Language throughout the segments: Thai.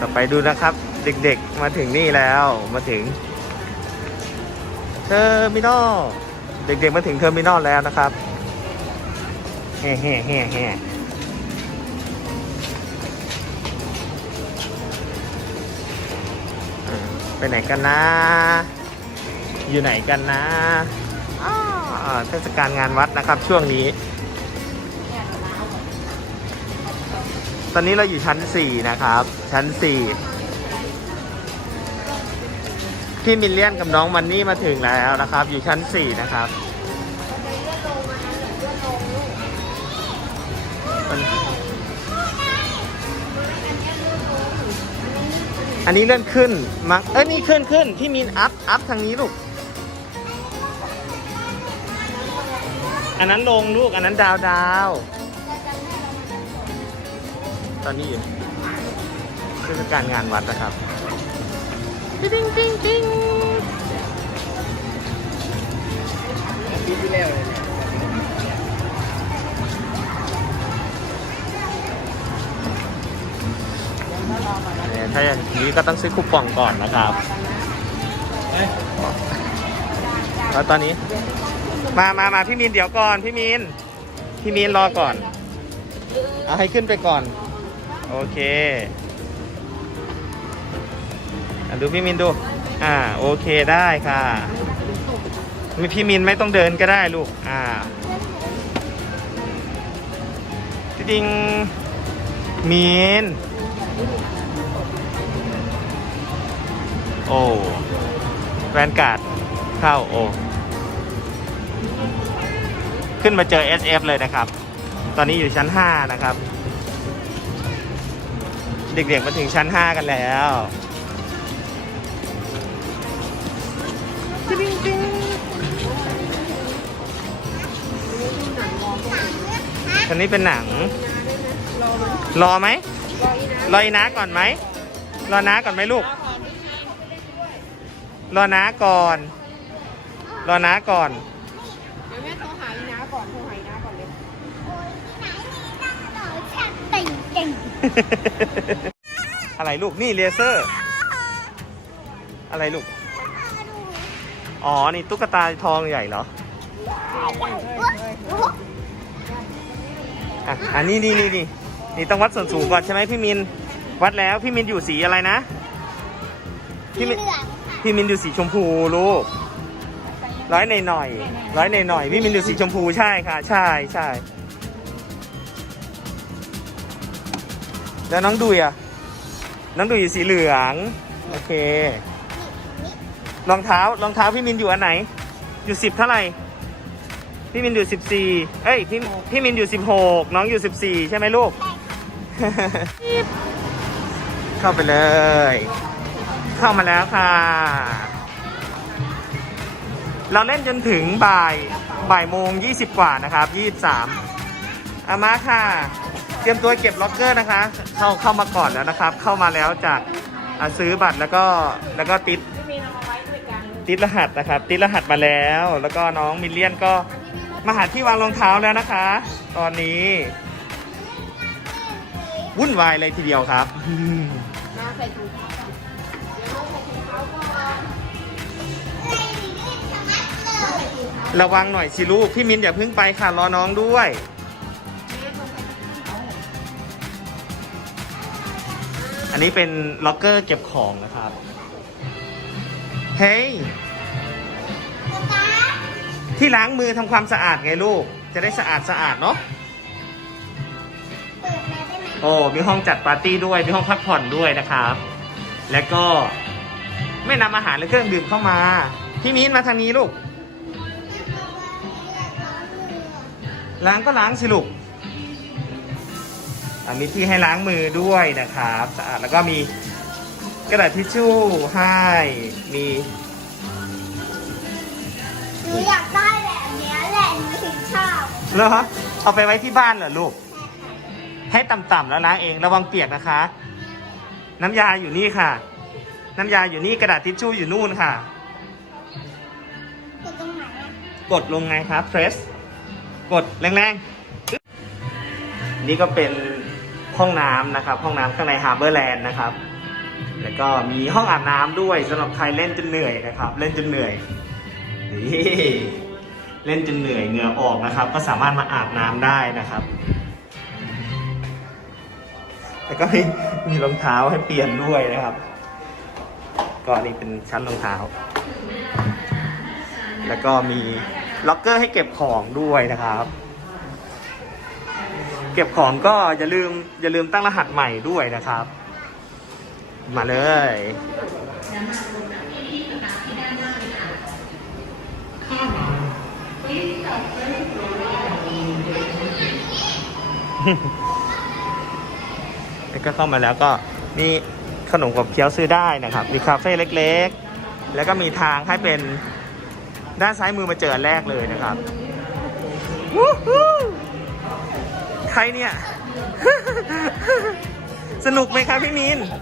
ต่อไปดูนะครับ เด็กๆมาถึงนี่แล้วมาถึงเทอร์มินอลเด็กๆมาถึงเทอร์มินอลแล้วนะครับแฮ่แฮ่แฮ่แฮ่ไปไหนกันนะ อยู่ไหนกันนะเทศกาลงานวัดนะครับช่วงนี้ ตอนนี้เราอยู่ชั้น 4 นะครับ ชั้น4พี่มิลเลียนกับน้องมันนี่มาถึงแล้วนะครับ อยู่ชั้น 4 นะครับอันนี้เลื่อนขึ้นมังเอ้ยนี่ขึ้นขึ้นพี่มินอัพอัพทางนี้ลูก อันนั้นลงลูก อันนั้นดาวดาว อนนี้อยู่เทศกาลงานวัดนะครับติ๊งติ๊งติ๊งปีที่แล้วเลยเนี่ยเนี่ยถ้าอย่างนี้ก็ต้องซื้อคูปองก่อนนะครับแล้วตอนนี้ มามามาพี่มินเดี๋ยวก่อน พี่มินพี่มินรอก่อน เอาให้ขึ้นไปก่อน โอเคอะดูพี่มินดู อ่า โอเคได้ค่ะมีพี่มินไม่ต้องเดินก็ได้ลูก อ่า จริงมิน โอ้ แวนการ์ดเข้าโอ้ขึ้นมาเจอ SF เลยนะครับ ตอนนี้อยู่ชั้น 5 นะครับ เด็กๆมาถึงชั้น 5 กันแล้วคันนี้เป็นหนัง รอไหมรออีน้าก่อนไหมรอน้าก่อนไหมลูก รอน้าก่อน รอน้าก่อน อะไรลูกนี่เลเซอร์ อะไรลูก อ๋อ นี่ตุ๊กตาทองใหญ่เหรออะอันนี้นี่นี่นี่นี่ต้องวัดส่วนสูงก่อนใช่ไหมพี่มิน วัดแล้วพี่มินอยู่สีอะไรนะ พี่มินพี่มินอยู่สีชมพูลูกร้อยในหน่อยร้อยในหน่อยพี่มินอยู่สีชมพูใช่ค่ะ ใช่ใช่ แล้วน้องดุยอะ น้องดุยสีเหลือง โอเค รองเท้ารองเท้าพี่มินอยู่อันไหน อยู่สิบเท่าไหร่ พี่มินอยู่สิบสี่เอ้ยพี่พี่มินอยู่สิบหกน้องอยู่สิบสี่ใช่ไหมลูก เข้าไปเลย เข้ามาแล้วค่ะ เราเล่นจนถึงบ่ายบ่ายโมงยี่สิบกว่านะครับยี่สิบสามอามาค่ะ รียมตัวเก็บล็อกเกอร์นะคะ เข้าเข้ามาก่อนแล้วนะครับ เข้ามาแล้วจากอะซื้อบัตรแล้วก็แล้วก็ติดพี่มีนเอามาไว้ด้วยกันติดรหัสนะครับ ติดรหัสมาแล้ว แล้วก็น้องมิลเลียนก็มาหาที่วางรองเท้าแล้วนะคะ ตอนนี้ วุ่นวายเลยทีเดียวครับน้าใส่ถุงเท้าก่อนเดี๋ยวน้องใส่ถุงเท้าก่อนระวังหน่อยสิลูก พี่มินอย่าเพิ่งไปค่ะรอน้องด้วย นนี้เป็นล็อกเกอร์เก็บของนะครับ เฮ้ย ที่ล้างมือทำความสะอาดไงลูก จะได้สะอาดสะอาดเนาะ โอ้ มีห้องจัดปาร์ตี้ด้วย มีห้องพักผ่อนด้วยนะครับ แล้วก็ไม่นำอาหารหรือเครื่องดื่มเข้ามา พี่มิ้นมาทางนี้ลูก ล้างก็ล้างสิลูกอะ มีที่ให้ล้างมือด้วยนะครับสะอาดแล้วก็มีกระดาษทิชชู่ให้มีหนูอยากได้แบบเนี้ยแหละหนูถึงชอบเหรอเอาไปไว้ที่บ้านเหรอลูก ให้ต่ำๆแล้วล้างเองระวังเปียกนะคะ น้ำยาอยู่นี่ค่ะ น้ำยาอยู่นี่กระดาษทิชชู่อยู่นู่นค่ะอยู่ตรงไหนอะกดลงไงครับ press กดแรงๆปึ๊บนี่ก็เป็น ห้องน้ำนะครับ ห้องน้ำข้างใน Harbor Land นด์นะครับ แล้วก็มีห้องอาบน้ำด้วยสำหรับใครเล่นจนเหนื่อยนะครับ เล่นจนเหนื่อยนี่เล่นจนเหนื่อยเหงื่อออกนะครับ ก็สามารถมาอาบน้ำได้นะครับ แล้วก็มีรองเท้าให้เปลี่ยนด้วยนะครับ ก็นี่เป็นชั้นรองเท้า แล้วก็มีล็อกเกอร์ให้เก็บของด้วยนะครับ ก็บของก็อย่าลืมอย่าลืมตั้งรหัสใหม่ด้วยนะครับ มาเลยแล้วก็เข้ามาแล้วก็มีขนมกับเคี้ยวซื้อได้นะครับ มีคาเฟ่เล็กๆ แล้วก็มีทางให้เป็นด้านซ้ายมือมาเจอแรกเลยนะครับ วู้ฮู้ รเนี่ย สนุกไหมครับพี่มีนหัว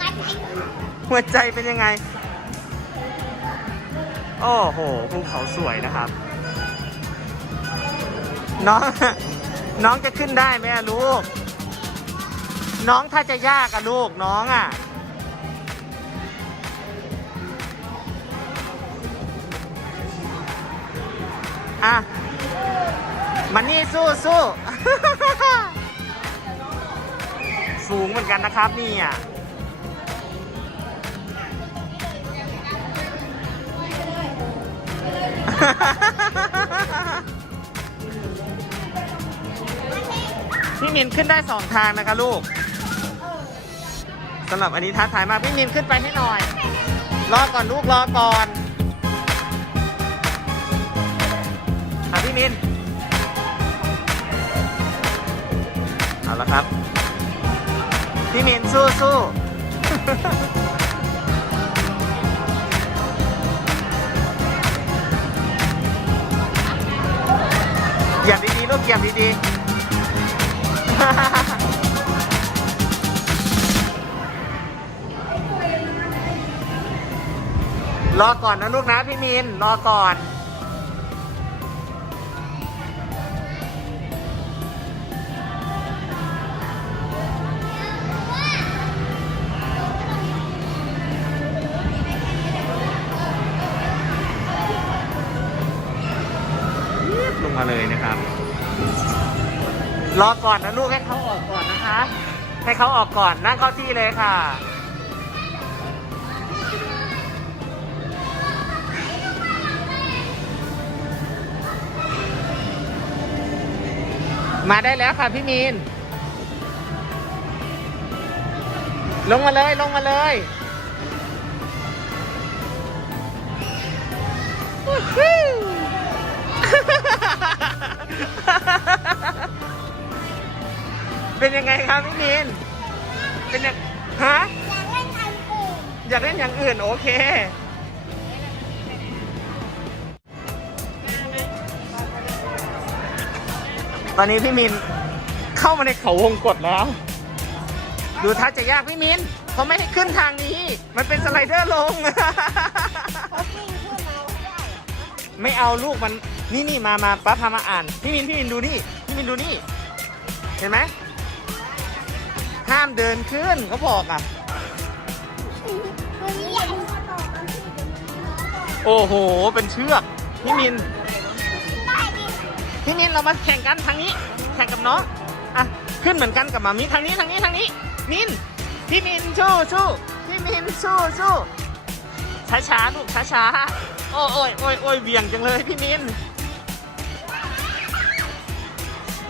ใจหัวใจเป็นยังไง โอ้โหภูเขาสวยนะครับ น้อง น้องจะขึ้นได้ไหมอะลูก น้องถ้าจะยากอะลูกน้องอะอะ มันนี่สู้สู้สูงเหมือนกันนะครับนี่อะพี่มินขึ้นได้สองทางนะคะลูกสำหรับอันนี้ท้าทายมากพี่มินขึ้นไปให้หน่อย รอก่อนลูกรอก่อนอะพี่มิน เอาละครับ พี่มินสู้สู้เหยียบดีๆลูกเหยียบดีๆรอก่อนนะลูกนะพี่มินรอก่อน รอก่อนนะลูกให้เขาออกก่อนนะคะ ให้เขาออกก่อนนั่งเข้าที่เลยค่ะ มาได้แล้วค่ะพี่มีน ลงมาเลยลงมาเลย เป็นยังไงครับพี่มินเป็นยังฮะอยากเล่นอันอื่นอยากเล่นอย่างอื่นโอเค ตอนนี้พี่มินเข้ามาในเขาวงกดแล้ว ดูท่าจะยากพี่มินเขาไม่ให้ขึ้นทางนี้ มันเป็นสไลเดอร์ลง ไม่เอาลูกมันนี่นี่มามาป้าพามาอ่าน พี่มินพี่มินดูนี่ พี่มินดูนี่ เห็นไหม ห้ามเดินขึ้นเขาบอกอะ วันนี้อยากโอ้โห เป็นเชือก พี่มิน ได้ดิพี่มินเรามาแข่งกันทางนี้ แข่งกับน้องอะ ขึ้นเหมือนกันกับมามิทางนี้ทางนี้ทางนี้ มิน พี่มินสู้สู้พี่มินสู้สู้ช้าช้าๆลูกช้าช้าๆโอ้ยโอ้ยโอ้ยโอ้ยเบี่ยงจังเลยพี่มิน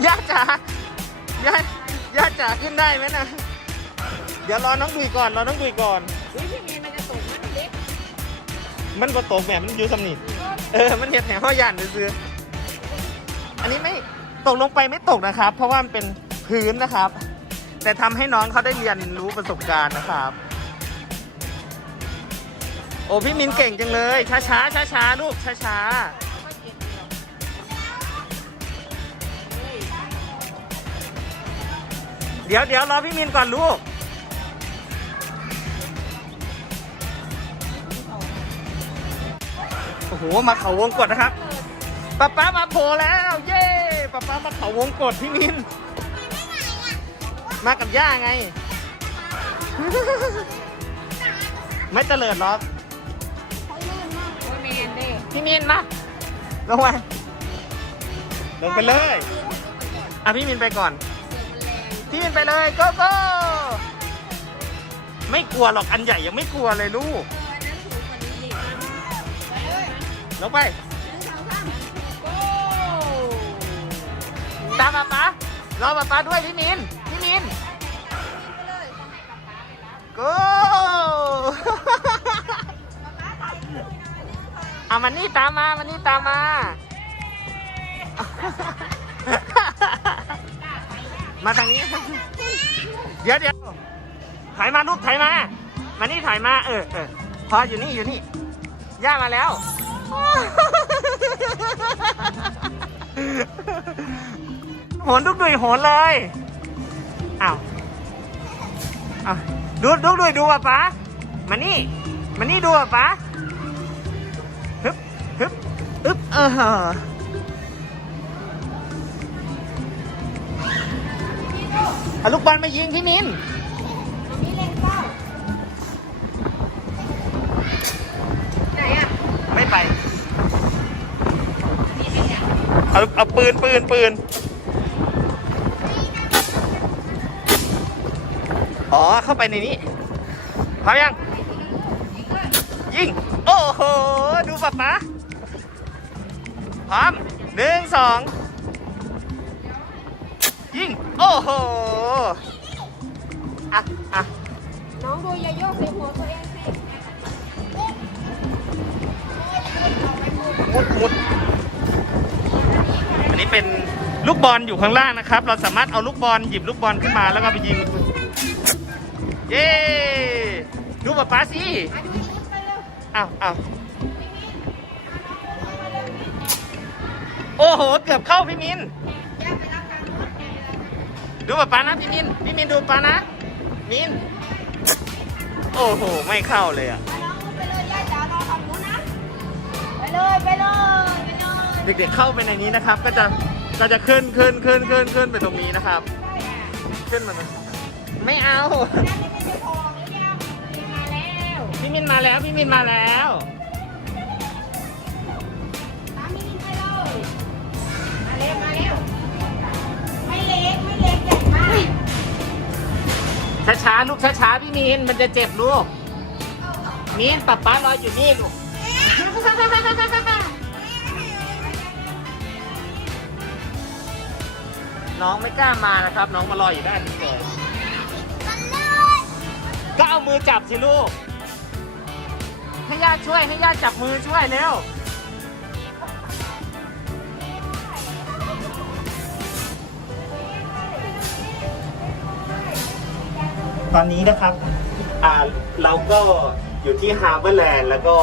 ย่าจ๋าย่า ย่าจ๋าขึ้นได้ไหมนะ เดี๋ยวรอน้องดุยก่อนรอน้องดุยก่อน อุ้ยพี่มีนมันจะตกมันเล็กมันก็ตกแบบมันอยู่สำนีเออ มันเห็ดแหงห้อยยันซื้อๆอันนี้ไม่ตกลงไปไม่ตกนะครับ เพราะว่ามันเป็นพื้นนะครับ แต่ทำให้น้องเขาได้เรียนรู้ประสบการณ์นะครับ โอ้พี่มินเก่งจังเลย ช้าช้าช้าช้าๆลูกช้าช้า เดี๋ยวเดี๋ยวรอพี่มินก่อนลูก โอ้โห มาเขาวงกดนะครับป๊าป๊ามาโผล่แล้ว เย้ป๊าป๊ามาเขาวงกดพี่มิน มากับย่าไง ไม่เตลิดหรอกโอ้ยแมนเด้พี่มินมาลงไปลงไปเลย อะพี่มินไปก่อน พี่มินไปเลยโกโก้ไม่กลัวหรอกอันใหญ่ยังไม่กลัวเลยลูกลงไปตามป๊าป๊ารอป๊าป๊าด้วยพี่มินพี่มินโก้เอามันนี่ตามมามันนี่ตามมา มาทางนี้ เดี๋ยวเดี๋ยวถ่ายมาลูกถ่ายมา มานี่ถ่ายมา เออเออพออยู่นี่อยู่นี่ย่ามาแล้ว โหนดุกดุยโหนเลยอ้าวอ้าวดูดุกดุยดูอะป๊ามานี่ มานี่ดูอะป๊าฮึบฮึบอึ๊บเออ เอาลูกบอลมายิงพี่มินไหนอะไม่ไปเอาเอาปืนปืนปืน อ๋อเข้าไปในนี้พร้อมยัง ยิง โอ้โห ดูป๊าป๊าพร้อมหนึ่งสอง ยิง โอ้โห อะอะน้องดูอย่าโยกใส่หัวตัวเองสิมุดมุดอันนี้เป็นลูกบอลอยู่ข้างล่างนะครับ เราสามารถเอาลูกบอลหยิบลูกบอลขึ้นมาแล้วก็ไปยิง เย้ดูป๊าป๊าสิอ้าวอ้าวโอ้โห เกือบเข้าพี่มิน ดูป๊าป๊านะพี่มินพี่มินดูป๊านะมินโอ้โหไม่เข้าเลยอะน้องไปเลยย่าจ๋ารอทำนู้นนะไปเลยไปเลยไปเลยเด็กๆเข้าไปในนี้นะครับ ก็จะก็จะขึ้นขึ้นขึ้นขึ้นขึ้นไปตรงนี้นะครับขึ้นมาไม่เอามาแล้ว พี่มินมาแล้วพี่มินมาแล้ว ช้าๆลูกช้าๆพี่มินมันจะเจ็บลูกมินป๊าป๊ารออยู่นี่ลูกน้องไม่กล้ามานะครับ น้องมารออยู่ด้านนี้เลยมันเลยก็เอามือจับสิลูก ให้ญาติช่วยให้ญาติจับมือช่วยเร็ว ตอนนี้นะครับอ่าเราก็อยู่ที่ฮาร์เบอร์แลนด์แล้วก็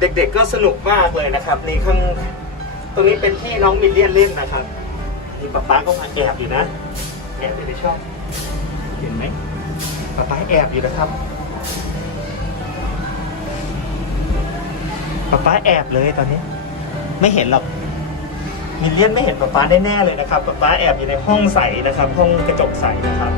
เด็กๆก็สนุกมากเลยนะครับนี่ข้างตรงนี้เป็นที่น้องมิลเลียนเล่นนะครับนี่ป๊าป๊าก็มาแอบอยู่นะแอบอยู่ในช่องเห็นไหมป๊าป๊าแอบอยู่นะครับป๊าป๊าแอบเลยตอนนี้ ไม่เห็นหรอกมิลเลียนไม่เห็นป๊าป๊าแน่ๆเลยนะครับป๊าป๊าแอบอยู่ในห้องใสนะครับ ห้องกระจกใสนะครับ